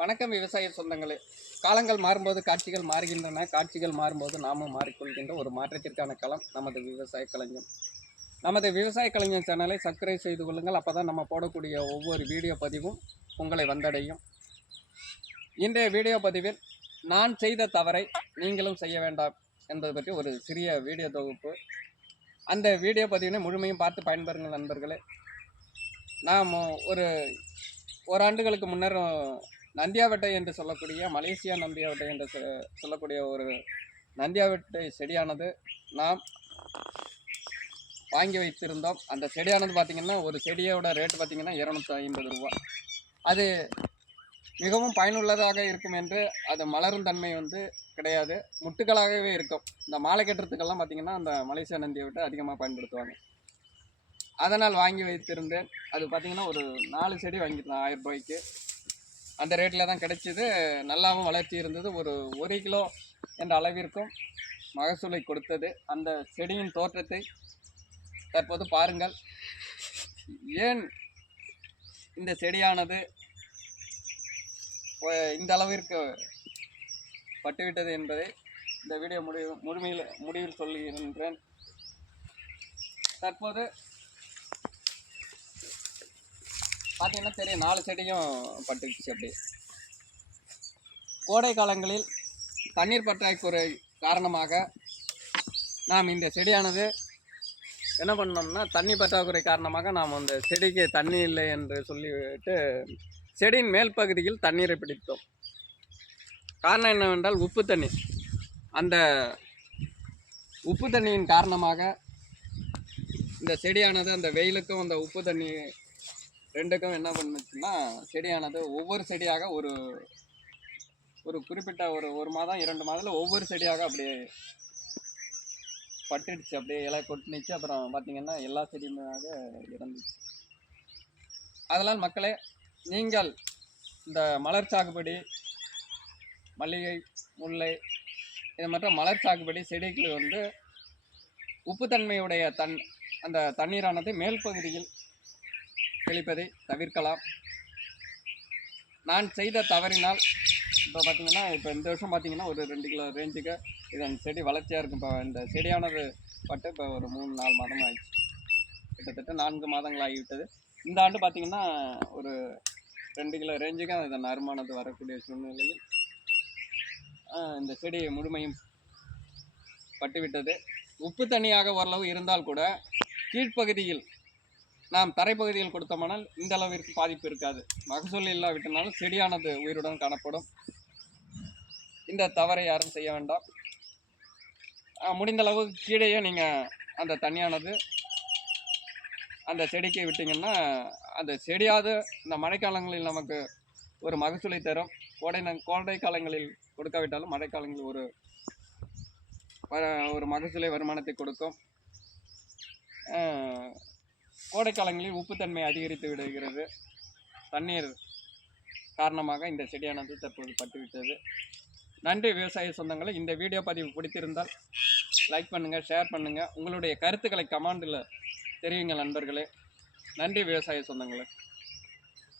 வணக்கம் விவசாய சொந்தங்களே. காலங்கள் மாறும்போது காட்சிகள் மாறுகின்றன. காட்சிகள் மாறும்போது நாமும் மாறிக்கொள்கின்ற ஒரு மாற்றத்திற்கான களம் நமது விவசாய களஞ்சியம் நமது விவசாய கலைஞன் சேனலை சப்ஸ்கிரைப் செய்து கொள்ளுங்கள். அப்போ தான் நம்ம போடக்கூடிய ஒவ்வொரு வீடியோ பதிவும் உங்களை வந்தடையும். இன்றைய வீடியோ பதிவில் நான் செய்த தவறை நீங்களும் செய்ய வேண்டாம் என்பது பற்றி ஒரு சிறிய வீடியோ தொகுப்பு. அந்த வீடியோ பதிவினை முழுமையும் பார்த்து பயன்பெறுங்கள் நண்பர்களே. நாம் ஒரு ஓராண்டுகளுக்கு முன்னர் நந்தியாவட்டை என்று சொல்லக்கூடிய மலேசியா நந்தியாவட்டை என்று சொல்லக்கூடிய ஒரு நந்தியாவட்டை செடியானது நாம் வாங்கி வைத்திருந்தோம். அந்த செடியானது பார்த்திங்கன்னா ஒரு செடியோட ரேட்டு பார்த்திங்கன்னா இரநூத்தி ஐம்பது ரூபா. அது மிகவும் பயனுள்ளதாக இருக்கும் என்று அது மலரும் தன்மை வந்து கிடையாது. முட்டுக்களாகவே இருக்கும். இந்த மாலை கட்டுறதுக்கெல்லாம் பார்த்திங்கன்னா அந்த மலேசியா நந்தியை விட்டு அதிகமாக பயன்படுத்துவாங்க. அதனால் வாங்கி வைத்திருந்தேன். அது பார்த்திங்கன்னா ஒரு நாலு செடி வாங்கியிருந்தேன் ஆயிரம் ரூபாய்க்கு. அந்த ரேட்டில் தான் கிடைச்சிது. நல்லாவும் வளர்ச்சி இருந்தது. ஒரு ஒரு கிலோ என்ற அளவிற்கும் மகசூலை கொடுத்தது. அந்த செடியின் தோற்றத்தை தற்போது பாருங்கள். ஏன் இந்த செடியானது இந்த அளவிற்கு பட்டுவிட்டது என்பதை இந்த வீடியோ முடிவு முழுமையில் முடிவில் சொல்லுகின்றேன். தற்போது பார்த்தீங்கன்னா தெரியும் நாலு செடியும் பட்டுச்சு அப்படி கோடை காலங்களில் தண்ணீர் பற்றாக்குறை காரணமாக நாம் இந்த செடியானது என்ன பண்ணோம்னா தண்ணி பற்றாக்குறை காரணமாக நாம் அந்த செடிக்கு தண்ணி இல்லை என்று சொல்லிவிட்டு செடியின் மேல் பகுதியில் தண்ணீரை பிடித்தோம். காரணம் என்னவென்றால் உப்பு தண்ணி. அந்த உப்பு தண்ணியின் காரணமாக இந்த செடியானது அந்த வெயிலுக்கும் அந்த உப்பு தண்ணி ரெண்டுக்கும் என்ன பண்ணுச்சுன்னா செடியானது ஒவ்வொரு செடியாக ஒரு ஒரு குறிப்பிட்ட ஒரு ஒரு மாதம் இரண்டு மாதத்தில் ஒவ்வொரு செடியாக அப்படியே பட்டுடுச்சு. அப்படியே இலை கொட்டுனுச்சு. அப்புறம் பார்த்திங்கன்னா எல்லா செடியுமாக இறந்துச்சு அதனால் மக்களே நீங்கள் இந்த மலர் சாகுபடி மல்லிகை முல்லை இது மற்றும் மலர் சாகுபடி செடிகள் வந்து உப்புத்தன்மையுடைய தன் அந்த தண்ணீரானது மேல் பகுதியில் தெளிப்பதை தவிர்க்கலாம். நான் செய்த தவறினால் இப்போ பார்த்திங்கன்னா இப்போ இந்த வருஷம் பார்த்தீங்கன்னா ஒரு ரெண்டு கிலோ ரேஞ்சுக்கு இது அந்த செடி வளர்ச்சியாக இருக்கும். இப்போ இந்த செடியானது பட்டு இப்போ ஒரு மூணு நாலு மாதம் ஆயிடுச்சு. கிட்டத்தட்ட நான்கு மாதங்கள் ஆகிவிட்டது. இந்த ஆண்டு பார்த்திங்கன்னா ஒரு ரெண்டு கிலோ ரேஞ்சுக்கு அந்த நறுமானது வரக்கூடிய சூழ்நிலையில் இந்த செடி முழுமையும் பட்டுவிட்டது. உப்பு தண்ணியாக ஓரளவு இருந்தால் கூட கீழ்ப்பகுதியில் நாம் தரைப்பகுதியில் கொடுத்தோமானால் இந்த அளவிற்கு பாதிப்பு இருக்காது. மகசூல் இல்லாவிட்டனாலும் செடியானது உயிருடன் காணப்படும். இந்த தவறை யாரும் செய்ய வேண்டாம். முடிந்த அளவு கீழேயே நீங்கள் அந்த தண்ணியானது அந்த செடிக்கு விட்டிங்கன்னா அந்த செடியாவது இந்த மழைக்காலங்களில் நமக்கு ஒரு மகசூலை தரும். கோடை கோடை காலங்களில் கொடுக்காவிட்டாலும் மழைக்காலங்களில் ஒரு வ- ஒரு மகசூலை வருமானத்தை கொடுக்கும். கோடைக்காலங்களில் உப்புத்தன்மை அதிகரித்து விடுகிறது. தண்ணீர் காரணமாக இந்த செடியானது தற்போது பட்டுவிட்டது. நன்றி விவசாய சொந்தங்களை. இந்த வீடியோ பதிவு பிடித்திருந்தால் லைக் பண்ணுங்கள் ஷேர் பண்ணுங்கள் உங்களுடைய கருத்துக்களை கமாண்டில் தெரியுங்கள் நண்பர்களே. நன்றி விவசாய சொந்தங்களே.